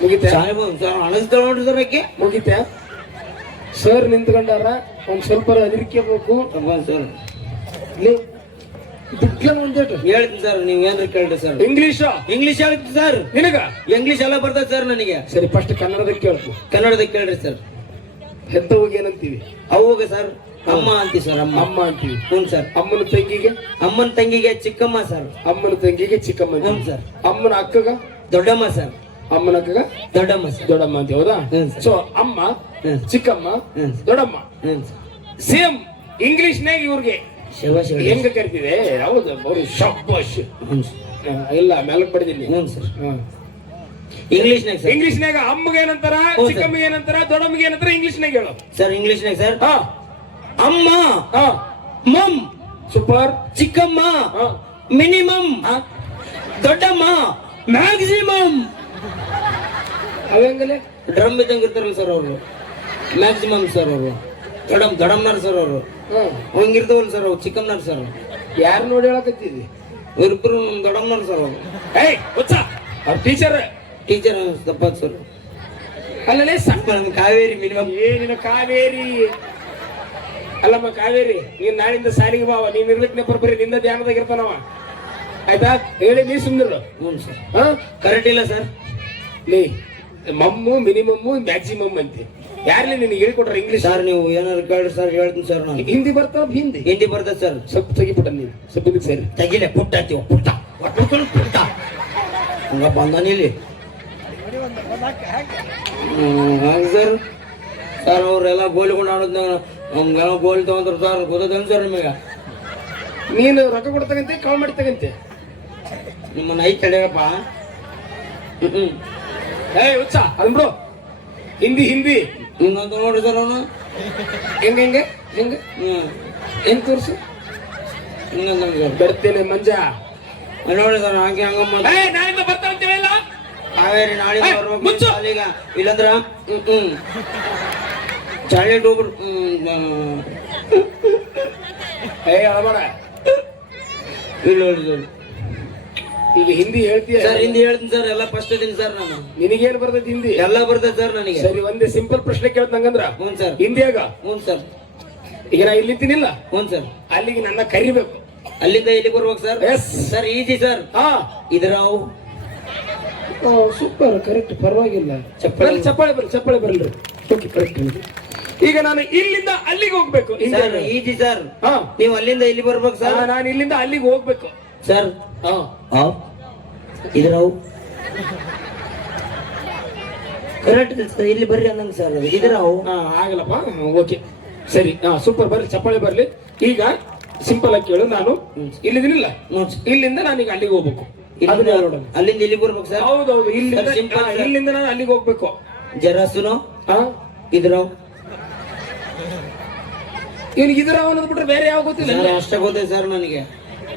ಮುಗಿತ ಸಾಹೇಬ್ ಸರ್ ಅಣಸ್ತಾಳ ನೋಡ್ರಿ ಸರ್ ಆಕೆ. ಮುಗಿತ ಸರ್ ನಿಂತ್ಕೊಂಡಾರ, ಒಂದ್ ಸ್ವಲ್ಪ ಅದಿರ್ಕೋಬೇಕು ಸರ್. ಹೇಳ್ತೀನಿ ಸರ್, ನೀವ್ ಏನ್ರಿ ಕೇಳ್ರಿ ಸರ್. ಇಂಗ್ಲಿಷ್ ಹೇಳ್ತೀನಿ ಸರ್. ನಿನಗ ಇಂಗ್ಲಿಷ್ ಎಲ್ಲ ಬರ್ತದೆ ಸರ್ ನನಗೆ. ಸರಿ ಫಸ್ಟ್ ಕನ್ನಡದಾಗ ಕೇಳ್ತು. ಕನ್ನಡದಾಗ ಕೇಳ್ರಿ ಸರ್. ಹೆತ್ತವಾಗ ಏನಂತೀವಿ? ಅವಾಗ ಸರ್ ಅಮ್ಮ ಅಂತೀವಿ ಸರ್. ಅಮ್ಮ ಅಂತೀವಿ. ಹ್ಞೂ ಸರ್. ಅಮ್ಮನ ತಂಗಿಗೆ ಚಿಕ್ಕಮ್ಮ ಸರ್. ಅಮ್ಮನ ತಂಗಿಗೆ ಚಿಕ್ಕಮ್ಮ. ಹ್ಞೂ ಸರ್. ಅಮ್ಮನ ಅಕ್ಕಗ ದೊಡ್ಡಮ್ಮ ಸರ್. ಅಮ್ಮನ ಅಕ್ಕಗ ದೊಡ್ಡಮ್ಮ ಸರ್. ದೊಡ್ಡಮ್ಮ ಅಂತೀವಿ, ಹೌದಾ? ಸೊ ಅಮ್ಮ, ಚಿಕ್ಕಮ್ಮ, ದೊಡ್ಡಮ್ಮ ಸೇಮ್ ಇಂಗ್ಲಿಷ್ನಾಗ ಇವ್ರಿಗೆ ಹೆಂಗ ಕರಿತೀವಿ? ಹೌದು, ಅವರು ಶಬ್ಬಾಷ್. ಇಲ್ಲ ಮೇಲಕ್ ಪಡೆದಿಲ್ಲ. ಇಂಗ್ಲಿಷ್ನಾಗ ಅಮ್ಮಗೆ ಏನಂತಾರ, ಚಿಕ್ಕಮ್ಮಗೆ ಏನಂತಾರ, ದೊಡ್ಡಮ್ಮಗೆ ಏನಂತಾರ ಇಂಗ್ಲಿಷ್ನಾಗ ಹೇಳು ಸರ್. ಇಂಗ್ಲಿಷ್ನಾಗ ಸರ್ ಅಮ್ಮ, ಮಮ್, ಸೂಪರ್. ಚಿಕ್ಕಮ್ಮ ಮಿನಿಮಮ್, ದೊಡ್ಡಮ್ಮ ಮ್ಯಾಕ್ಸಿಮಮ್. ಅವಂಗಲೇ ಡ್ರಮ್ ಇದ್ದಂಗೆ ಇರ್ತಾರಲ್ಲ ಸರ್ ಅವರು. ಮ್ಯಾಕ್ಸಿಮಮ್ ಸರ್ ಅವರು. ದೊಡ್ಡಮ್ಮನಾರ ಸರ್ ಅವರು. ಹಂಗಿರ್ತಾವಲ್ಲ ಸರ್ ಅವು ಚಿಕ್ಕಮ್ಮನಾರ ಸರ್. ಯಾರು ನೋಡಿ ಹೇಳಕತ್ತಿದ್ವಿ? ಇವ್ರಿಬ್ರು ದೊಡ್ಡಮ್ಮನಾರ ಸರ್ ಅವರು. ಅವ್ರ ಟೀಚರ್ ತಪ್ಪ ಸರ್. ಅಲ್ಲೇ ಕಾವೇರಿ ಮಿನಿಮಮ್. ಏನಿನ ಕಾವೇರಿ ಅಲ್ಲಮ್ಮ ಕಾವೇರಿ, ನೀನ್ ನಾಳಿಂದ ಸಾಲಿಗೆ ಬಾವ. ನೀನ್ ಇರ್ಲಿಕ್ಕೆ ಬರ್ಬರಿ, ನಿಂದ ಧ್ಯಾನದಾಗ ಇರ್ತಾನವ, ಆಯ್ತಾ? ಹೇಳಿ ನೀ ಸುಂದರ. ಹ್ಞೂ ಸರ್. ಕರೆಕ್ಟ್ ಇಲ್ಲ ಸರ್. ನೀ ಮಮ್ಮು, ಮಿನಿಮಮ್ಮು, ಮ್ಯಾಕ್ಸಿಮಮ್ ಅಂತೆ. ಯಾರ್ಲಿ ನಿನಗೆ ಹೇಳ್ಕೊಟ್ರ ಇಂಗ್ಲಿಷ್? ಸರ್ ನೀವು ಏನಾರು ಕೇಳ್ರಿ ಸರ್, ಹೇಳ್ತೀನಿ ಸರ್ ನಾನು. ಹಿಂದಿ ಬರ್ತಾವ? ಹಿಂದಿ ಬರ್ತದೆ ಸರ್. ಸ್ವಲ್ಪ ತೆಗಿಬಿಟ್ಟ ನೀನು, ಸ್ವಲ್ಪ ಸರಿ ತೆಗಿಲೆ. ಪುಟ್ಟ ಪುಟ್ಟ ಹಂಗ ಬಂದಾನ ಇಲ್ಲಿ ಹಂಗ ಸರ್ ಸರ್ ಅವ್ರೆಲ್ಲ ಗೋಲಿಕೊಂಡು ಆಡೋದ್ ನಮ್ಗೆಲ್ಲ ಗೋಲಿ ತಗೊಂಡ್ರು ಸರ್ ಗೊತ್ತದೇನು ಸರ್ ನಿಮಗೆ ನೀನು ರೊಕ್ಕ ಕೊಡ್ತಕ್ಕಂತೆ ಕಾಲ್ ಮಾಡಿ ತಗಂತೆ ನಿಮ್ಮನ್ನ ಐದು ತಡೆಯಪ್ಪ ಏ ಹುಚ್ಚ ಅಂದ್ರು ಹಿಂದಿ ಹಿಂದಿ ಇನ್ನೊಂದು ನೋಡ್ರಿ ಸರ್ ಅವನು ಹೆಂಗೆ ಹೆಂಗೆ ಹೆಂಗೆ ಹೆಂಗ್ ತೋರಿಸು ಹಿಂಗಂದ್ರೆ ಬರ್ತೇನೆ ಮಂಜ ನೋಡಿ ಸರ್ ಹಾಗೆ ಹಂಗಮ್ಮ ನಾಳಿಂದ ಬರ್ತಾ ಅಂತೇಳಿಲ್ಲ ಕಾವೇರಿ ನಾಳೆ ಮುಚ್ಚು. ಈಗ ಇಲ್ಲಂದ್ರ ಚಾಲೆಂಟ್ ಹೋಗ್ಬಿಡು ಏ ಅಳಬೇಡ ಇಲ್ಲ ನೋಡಿ ಸರ್ ಈಗ ಹಿಂದಿ ಹೇಳ್ತೀಯ ಸರ್ ಹಿಂದಿ ಹೇಳ್ತೀನಿ ಸರ್ ಎಲ್ಲ ಫಸ್ಟ್ ಇದೀನಿ ಸರ್ ನಾನು ನಿನಗೇನ್ ಬರ್ತೈತಿ ಹಿಂದಿ ಎಲ್ಲ ಬರ್ತದೆ ಸರ್ ನನಗೆ ಸರಿ ಒಂದೇ ಸಿಂಪಲ್ ಪ್ರಶ್ನೆ ಕೇಳ್ತಂಗಂದ್ರ ಹ್ಞೂ ಸರ್ ಹಿಂದಿಯಾಗ ಹ್ಞೂ ಸರ್ ಈಗ ನಾ ಇಲ್ಲಿದ್ದೀನಿಲ್ಲ ಹ್ಞೂ ಸರ್ ಅಲ್ಲಿಗೆ ನನ್ನ ಕರಿಬೇಕು ಅಲ್ಲಿಂದ ಇಲ್ಲಿ ಬರ್ಬೇಕು sir yes sir easy sir ಹಾ ಇದ್ರಾವ್ ಸೂಪರ್ ಕರೆಕ್ಟ್ ಪರವಾಗಿಲ್ಲ ಚಪ್ಪಾಳೆ. ಚಪ್ಪಾಳೆ ಬರಲ್ರಿ ಓಕೆ ಕರೆಕ್ಟ್ ಈಗ ನಾನು ಇಲ್ಲಿಂದ ಅಲ್ಲಿಗೆ ಹೋಗ್ಬೇಕು ಸರ್ ಈಜಿ ಸರ್ ಹಾ ನೀವು ಅಲ್ಲಿಂದ ಇಲ್ಲಿ ಬರ್ಬೇಕು ಸರ್ ನಾನು ಇಲ್ಲಿಂದ ಅಲ್ಲಿಗೆ ಹೋಗ್ಬೇಕು ಸರ್ ಹಾ ಇದ್ರಾವ್ ಕರೆಕ್ಟ್ ಇಲ್ಲಿ ಬರ್ರಿ ಅನ್ನಂಗ ಸರ್ ಇದ್ರಾವ್ ಆಗಲ್ಲಪ್ಪ ಓಕೆ ಸರಿ ಹಾ ಸೂಪರ್ ಬರ್ಲಿ ಚಪ್ಪಾಳೆ ಬರ್ಲಿ ಈಗ ಸಿಂಪಲ್ ಆಗಿ ಕೇಳು ನಾನು ಇಲ್ಲಿದ್ದೀನಿಲ್ಲ ಇಲ್ಲಿಂದ ನಾನೀಗ ಅಲ್ಲಿಗೆ ಹೋಗ್ಬೇಕು ಅದನ್ನ ನೋಡೋಣ ಅಲ್ಲಿಂದ ಇಲ್ಲಿ ಬರ್ಬೇಕು ಸರ್ ಹೌದೌದು ಇಲ್ಲಿಂದ ಸರ್, simple ಸರ್. ಇಲ್ಲಿಂದ ನಾನು ಅಲ್ಲಿಗೆ ಹೋಗ್ಬೇಕು ಜರಾಸುನು ಹಾ ಇದ್ರಾವ್ ಇವನಿಗೆ ಇದರ ಅನ್ನೋದು ಬಿಟ್ರೆ ಬೇರೆ ಯಾವ ಗೊತ್ತಿಲ್ಲ ಸರ್ ಅಷ್ಟೇ ಗೊತ್ತಿದೆ ಸರ್ ನನಗೆ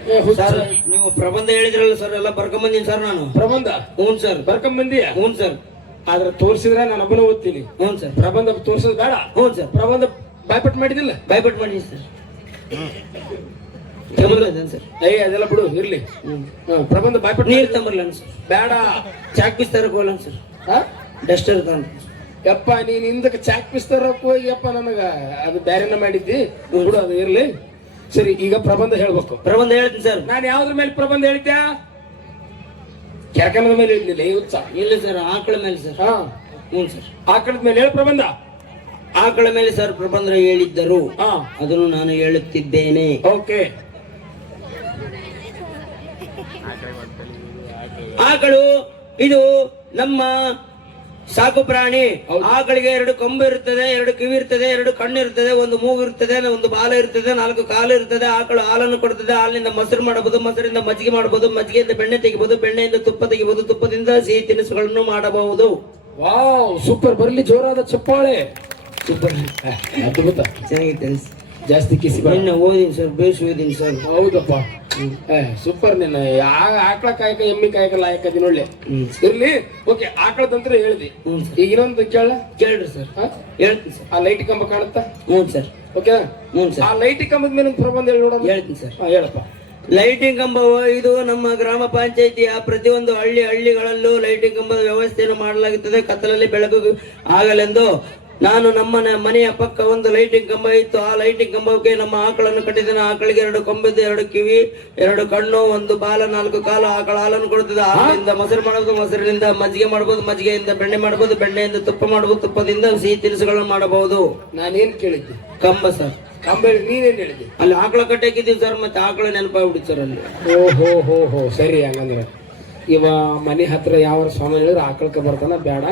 ಏ, ಹುಚ್ಚ. ಸರ್ ನೀವು ಪ್ರಬಂಧ ಹೇಳಿದ್ರಲ್ಲ ಸರ್ ಎಲ್ಲ ಬರ್ಕೊಂಬಂದಿನಿ ಸರ್ ನಾನು ಪ್ರಬಂಧ ಹ್ಞೂ ಸರ್ ಬರ್ಕೊಂಡ್ ಬಂದಿಯ ಹ್ಞೂ ಸರ್ ಆದ್ರೆ ತೋರಿಸಿದ್ರೆ ನಾನು ಒಬ್ಬನ ಓದ್ತೀನಿ ಹ್ಞೂ ಸರ್ ಪ್ರಬಂಧ ತೋರ್ಸೋದು ಬೇಡ ಹ್ಞೂ ಸರ್ ಪ್ರಬಂಧ ಬಾಯ್ಪಟ್ ಮಾಡಿದಿಲ್ಲ ಭಯಪಟ್ಟು ಮಾಡಿ ಸರ್ ತಂಬರ್ಲೇನು ಸರ್ ಏ ಅದೆಲ್ಲ ಬಿಡು ಇರ್ಲಿ ಪ್ರಬಂಧ ಬಾಯ್ಪಟ್ ನೀರು ತಂಬರ್ಲೇನು ಸರ್ ಬೇಡ ಚಾಕ್ ಪೀಸ್ ತರಕ್ ಹೋಗ್ಲೇನು ಸರ್ ಹಾ? ಡಸ್ಟರ್ ತಂದು ಯಪ್ಪ ನೀನ್ ಹಿಂದಕ್ಕೆ ಚಾಕ್ ಪಿಸ್ತರಕ್ ಹೋಗಿ ಯಪ್ಪ ನನಗ ಅದು ಬೇರೆನ ಮಾಡಿದ್ದಿ ಬಿಡು ಅದು ಇರ್ಲಿ ಸರಿ ಈಗ ಪ್ರಬಂಧ ಹೇಳ್ಬೇಕು ಪ್ರಬಂಧ ಹೇಳ್ತೀನಿ ಸರ್ ನಾನು ಯಾವ್ದ್ರ ಮೇಲೆ ಪ್ರಬಂಧ ಹೇಳಿದ್ಯಾ ಕೆರಕನದ ಮೇಲೆ ಹೇಳಿಲ್ಲ ಈ ಉತ್ಸಾಹ ಇಲ್ಲ ಸರ್ ಆಕಳ ಮೇಲೆ ಸರ್ ಹಾ ಹ್ಞೂ ಸರ್ ಆಕಳದ ಮೇಲೆ ಹೇಳ ಪ್ರಬಂಧ ಆಕಳ ಮೇಲೆ ಸರ್ ಪ್ರಬಂಧ ಹೇಳಿದ್ದರು ಹಾ ಅದನ್ನು ನಾನು ಹೇಳುತ್ತಿದ್ದೇನೆ ಓಕೆ ಆಕಳು ಇದು ನಮ್ಮ ಸಾಕು ಪ್ರಾಣಿ ಆಕಳಿಗೆ 2 ಕೊಂಬು ಇರುತ್ತದೆ 2 ಕಿವಿ ಇರ್ತದೆ 2 ಕಣ್ಣು ಇರ್ತದೆ 1 ಮೂಗು ಇರ್ತದೆ 1 ಬಾಲ ಇರ್ತದೆ 4 ಕಾಲು ಇರ್ತದೆ ಆಕಳು ಹಾಲನ್ನು ಕೊಡ್ತದೆ ಹಾಲಿನಿಂದ ಮೊಸರು ಮಾಡಬಹುದು ಮೊಸರಿಂದ ಮಜ್ಜಿಗೆ ಮಾಡಬಹುದು ಮಜ್ಜಿಗೆಯಿಂದ ಬೆಣ್ಣೆ ತೆಗಿಬಹುದು ಬೆಣ್ಣೆಯಿಂದ ತುಪ್ಪ ತೆಗಿಬಹುದು ತುಪ್ಪದಿಂದ ಸಿಹಿ ತಿನಿಸುಗಳನ್ನು ಮಾಡಬಹುದು ವಾವ್ ಸೂಪರ್ ಬರ್ಲಿ ಜೋರಾದ ಚಪ್ಪಾಳೆ ಸೂಪರ್ ಅದ್ಭುತ ಚೆನ್ನಾಗಿತ್ತು ಜಾಸ್ತಿ ಕಿಸಿ ಬೇಡ. ನಿನ್ನೆ ಓದಿನಿ ಸರ್ ಬೇಸ್ ಓದಿನಿ ಸರ್ ಹೌದಪ್ಪ ಸೂಪರ್ ನಿನ್ನ ಆಕಳ ಕಾಯಕ ಎಮ್ಮಿ ಕಾಯಕ ಲಾಯಕ ದಿನೊಳ್ಳೆ ಇರ್ಲಿ ಓಕೆ ಆಕಳದಂತ್ರ ಹೇಳ್ದಿ ಹ್ಞೂ ಸರ್ ಈಗ ಇನ್ನೊಂದು ಕೇಳ ಕೇಳ್ರಿ ಸರ್ ಹೇಳ್ತೀನಿ ಸರ್ ಆ ಲೈಟ್ ಕಂಬ ಕಾಣುತ್ತಾ ಹ್ಞೂ ಸರ್ ಓಕೆ ಹ್ಞೂ ಆ ಸರ್ ಲೈಟ್ ಕಂಬದ ಮೇಲೆ ಒಂದು ಪ್ರಬಂಧ ಹೇಳಿ ನೋಡೋಣ ಹೇಳ್ತೀನಿ ಸರ್ ಹೇಳಪ್ಪ ಲೈಟಿಂಗ್ ಕಂಬವು ಇದು ನಮ್ಮ ಗ್ರಾಮ ಪಂಚಾಯಿತಿಯ ಪ್ರತಿಯೊಂದು ಹಳ್ಳಿಗಳಲ್ಲೂ ಲೈಟಿಂಗ್ ಕಂಬದ ವ್ಯವಸ್ಥೆಯನ್ನು ಮಾಡಲಾಗುತ್ತದೆ ಕತ್ತಲಲ್ಲಿ ಬೆಳಕು ಆಗಲೆಂದು ನಾನು ನಮ್ಮ ಮನೆಯ ಪಕ್ಕ ಒಂದು ಲೈಟಿಂಗ್ ಕಂಬ ಇತ್ತು ಆ ಲೈಟಿಂಗ್ ಕಂಬಕ್ಕೆ ನಮ್ಮ ಆಕಳನ್ನು ಕಟ್ಟಿದ್ದೇನೆ ಆಕಳಿಗೆ 2 ಕೊಂಬಿದ್ದು 2 ಕಿವಿ 2 ಕಣ್ಣು 1 ಬಾಲ 4 ಕಾಲು ಆಕಳ ಹಾಲನ್ನು ಕೊಡುತ್ತದೆ ಹಾಲಿನಿಂದ ಮೊಸರು ಮಾಡಬಹುದು ಮೊಸರಿನಿಂದ ಮಜ್ಜಿಗೆ ಮಾಡಬಹುದು ಮಜ್ಜಿಗೆಯಿಂದ ಬೆಣ್ಣೆ ಮಾಡಬಹುದು ಬೆಣ್ಣೆಯಿಂದ ತುಪ್ಪ ಮಾಡಬಹುದು ತುಪ್ಪದಿಂದ ಸಿಹಿ ತಿನಿಸುಗಳನ್ನು ಮಾಡಬಹುದು ನಾನೇನ್ ಕೇಳಿದ್ದೆ ಕಂಬ ಸರ್ ಕಂಬ ನೀನೇನ್ ಹೇಳಿದ್ದೆ ಅಲ್ಲಿ ಆಕಳ ಕಟ್ಟಕ್ಕಿದ್ದೀವಿ ಸರ್ ಮತ್ತೆ ಆಕಳ ನೆನಪಾಗ್ಬಿಡಿತ್ತು ಸರ್ ಅಲ್ಲಿ ಓಹೋ ಸರಿ ಹಂಗಂದ್ರೆ ಇವ ಮನೆ ಹತ್ರ ಯಾವ ಸ್ವಾಮಿ ಹೇಳಿದ್ರೆ ಆಕಳಕ್ಕೆ ಬರ್ತಾನ ಬೇಡ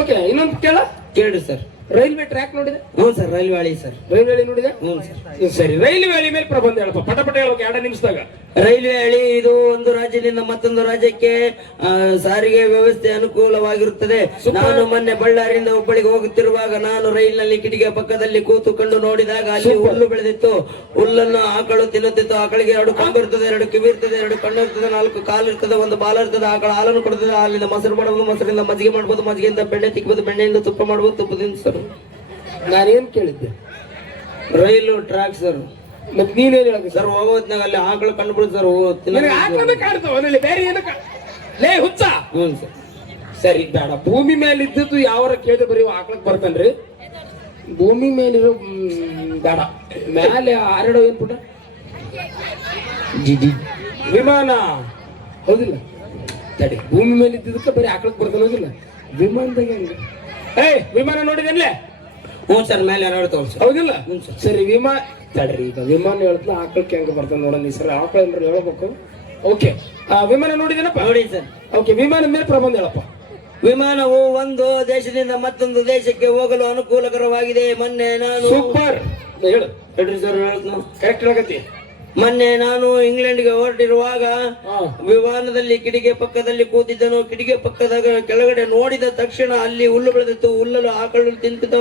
ಓಕೆ ಇನ್ನೊಂದು ಕೇಳ ಕೇಳ್ರಿ ಸರ್ ರೈಲ್ವೆ ಟ್ರ್ಯಾಕ್ ನೋಡಿದೆ ಹ್ಞೂ ಸರ್ ರೈಲ್ವೆ ಹಳಿ ಸರ್ ರೈಲ್ವೆ ಹಳಿ ನೋಡಿದೆ ಹ್ಞೂ ಸರ್ ಸರಿ ರೈಲ್ವೆ ಹಳಿ ಮೇಲೆ ಪ್ರಬಂಧ ಹೇಳಪ್ಪ ಪಟ ಹೇಳ್ಬೇಕು 2 ನಿಮಿಷದಾಗ ರೈಲ್ವೆ ಹಳಿ ಇದು ಒಂದು ರಾಜ್ಯದಿಂದ ಮತ್ತೊಂದು ರಾಜ್ಯಕ್ಕೆ ಸಾರಿಗೆ ವ್ಯವಸ್ಥೆ ಅನುಕೂಲವಾಗಿರುತ್ತದೆ ನಾನು ಮೊನ್ನೆ ಬಳ್ಳಾರಿಯಿಂದ ಹುಬ್ಬಳ್ಳಿಗೆ ಹೋಗುತ್ತಿರುವಾಗ ನಾನು ರೈಲಿನಲ್ಲಿ ಕಿಟಿಕಿಯ ಪಕ್ಕದಲ್ಲಿ ಕೂತುಕೊಂಡು ನೋಡಿದಾಗ ಅಲ್ಲಿ ಹುಲ್ಲು ಬೆಳೆದಿತ್ತು ಹುಲ್ಲನ್ನು ಆಕಳು ತಿನ್ನುತ್ತಿತ್ತು ಆಕಳಿಗೆ 2 ಕೊಂಬು ಇರ್ತದೆ 2 ಕಿವಿ ಇರ್ತದೆ 2 ಕಣ್ಣು ಇರ್ತದೆ 4 ಕಾಲು ಇರ್ತದೆ 1 ಬಾಲ ಇರ್ತದೆ ಆಕಳ ಹಾಲನ್ನು ಕೊಡುತ್ತದೆ ಹಾಲಿನಿಂದ ಮೊಸರು ಮಾಡಬಹುದು ಮೊಸರಿಂದ ಮಜ್ಜಿಗೆ ಮಾಡಬಹುದು ಮಜ್ಜಿಗೆಯಿಂದ ಬೆಣ್ಣೆ ತಿಕ್ಕಬಹುದು ಬೆಣ್ಣೆಯಿಂದ ತುಪ್ಪ ಮಾಡಬಹುದು ತುಪ್ಪದಿಂದ ಸರ್ ನಾನೇನ್ ಕೇಳಿದ್ದೆ ರೈಲು ಟ್ರ್ಯಾಕ್ ಸರ್ ಮತ್ ನೀನೇನ್ ಹೇಳ ಸರ್ ಹೋಗೋತ್ನಾಗ ಅಲ್ಲಿ ಆಕಳು ಕಂಡುಬಿಡುದು ಸರ್ ಆಕಳನ್ನ ಕಾಣ್ತಾವ ಅಲ್ಲಿ ಬೇರೆ ಏನು ಲೇ ಹುಚ್ಚ ಹ್ಞೂ ಸರ್ ಸರಿ ಬೇಡ ಭೂಮಿ ಮೇಲೆ ಇದ್ದದ್ದು ಯಾವರ ಕೇಳಿದ್ರೆ ಬರೀ ಆಕಳಕ್ ಬರ್ತಾನ್ರಿ ಭೂಮಿ ಮೇಲಿರೋ ಬೇಡ ಮೇಲೆ ಹಾರಾಡೋ ಏನ್ ಪುಟ ವಿಮಾನ ಹೌದಿಲ್ಲ ತಡಿ ಭೂಮಿ ಮೇಲೆ ಇದ್ದಿದ್ದಕ್ಕೆ ಬರೀ ಆಕಳಕ್ ಬರ್ತಾನ ಹೌದಿಲ್ಲ ವಿಮಾನದಾಗ ಹೆಂಗ ವಿಮಾನ ನೋಡಿದನ್ಲೇ ಹ್ಞೂ ಸರ್ ಮೇಲೆ ಎರಡು ತೋರಿಸಿ ಹೌದಿಲ್ಲ ಹ್ಞೂ ಸರ್ ಸರಿ ವಿಮಾನ ತಡ್ರಿ ಈಗ ವಿಮಾನ ಹೇಳ್ತಾ ಆಕಳಕ್ಕೆ ಹೆಂಗ ಬರ್ತಾನೆ ನೋಡೋಣ ಈ ಸರಿ ಆಕಳ ಅಂದ್ರೆ ಹೇಳ್ಬೇಕು ಓಕೆ ವಿಮಾನ ನೋಡಿದೇನಪ್ಪ? ನೋಡಿ ಸರ್. ಓಕೆ, ವಿಮಾನ ಮೇಲೆ ಪ್ರಬಂಧ ಹೇಳಪ್ಪ. ವಿಮಾನವು ಒಂದು ದೇಶದಿಂದ ಮತ್ತೊಂದು ದೇಶಕ್ಕೆ ಹೋಗಲು ಅನುಕೂಲಕರವಾಗಿದೆ. ಮೊನ್ನೆ ನಾನು ಸೂಪರ್ ಹೇಳು. ಹೇಳ್ರಿ ಸರ್, ಹೇಳ್ತೀನಿ. ಕರೆಕ್ಟ್ ಹೇಳಕತ್ತಿ. ಮೊನ್ನೆ ನಾನು ಇಂಗ್ಲೆಂಡ್ಗೆ ಹೊರಟಿರುವಾಗ ಹಾ. ವಿಮಾನದಲ್ಲಿ ಕಿಟಿಕಿ ಪಕ್ಕದಲ್ಲಿ ಕೂತಿದ್ದನು. ಕಿಟಿಕಿ ಪಕ್ಕದಾಗ ಕೆಳಗಡೆ ನೋಡಿದ ತಕ್ಷಣ ಅಲ್ಲಿ ಹುಲ್ಲು ಬೆಳೆದಿತ್ತು. ಹುಲ್ಲಲು ಆಕಳು ತಿಂತಿತ್ತು.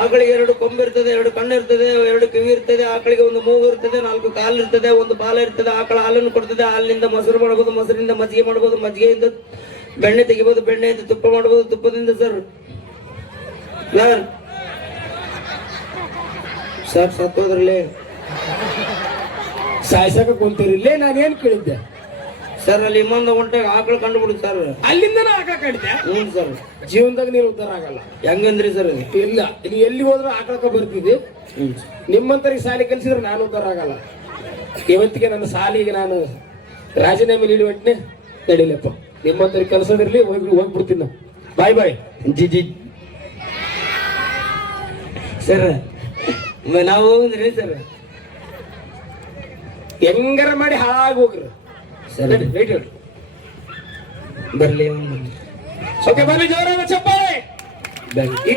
ಆಕಳಿಗೆ 2 ಕೊಂಬಿರ್ತದೆ, 2 ಕಣ್ಣು ಇರ್ತದೆ, 2 ಕಿವಿ ಇರ್ತದೆ. ಆಕಳಿಗೆ 1 ಮೂಗು ಇರ್ತದೆ, 4 ಕಾಲು ಇರ್ತದೆ, 1 ಬಾಲ ಇರ್ತದೆ. ಆಕಳ ಹಾಲನ್ನು ಕೊಡ್ತದೆ. ಹಾಲಿನಿಂದ ಮೊಸರು ಮಾಡಬಹುದು, ಮೊಸರಿನಿಂದ ಮಜ್ಜಿಗೆ ಮಾಡಬಹುದು, ಮಜ್ಜಿಗೆಯಿಂದ ಬೆಣ್ಣೆ ತೆಗಿಬಹುದು, ಬೆಣ್ಣೆಯಿಂದ ತುಪ್ಪ ಮಾಡಬಹುದು, ತುಪ್ಪದಿಂದ ಸರ್ ಸತ್ತೋದ್ರಲ್ಲಿ ಸಾಯ್ಸಕ ಕುಂತಿರ್ಲೇ. ನಾನೇನ್ ಕೇಳಿದ್ದೆ ಸರ್, ಅಲ್ಲಿ ಮುಂದೆ ಹೊಂಟಾಗ ಆಕಳು ಕಂಡು ಬಿಡುತ್ತೆ ಸರ್. ಅಲ್ಲಿಂದನ ಆಕಳ ಕಾಡಿದ್ದೆ. ಹ್ಞೂ ಸರ್. ಜೀವನದಾಗ ನೀನು ಉದ್ಧಾರ ಆಗಲ್ಲ. ಹೆಂಗಂದ್ರಿ ಸರ್? ಇಲ್ಲ, ನೀ ಎಲ್ಲಿ ಹೋದ್ರೂ ಆಕಳಕ ಬರ್ತಿದ್ದಿ. ನಿಮ್ಮಂತರಿಗೆ ಶಾಲೆ ಕಲಿಸಿದ್ರೆ ನಾನು ಉದ್ಧಾರ ಆಗಲ್ಲ. ಇವತ್ತಿಗೆ ನನ್ನ ಶಾಲೆಗೆ ನಾನು ರಾಜೀನಾಮೆ ನೀಡುವಟ್ಟನೆ ನಡೀಲಪ್ಪ. ನಿಮ್ಮಂತರಿಗೆ ಕಲಿಸೋದಿರ್ಲಿ, ಹೋಗ್ಬಿಡ್ತೀನಿ ನಾವು. ಬಾಯ್ ಬಾಯ್. ಜಿ ಸರ್, ನಾವು ಹೋಗುದ್ರಿ ಸರ್. ಹೆಂಗಾರ ಮಾಡಿ ಹಾಳಾಗಿ ಹೋಗ್ರಿ ಸರ್ ರೇಟ್ ಹೇಳಿ. ಬರ್ಲಿ ಓಕೆ, ಬನ್ನಿ, ಜೋರಾದ ಚಪ್ಪಾಳೆ. ಬ್ಯಾಂಕ್ ಈ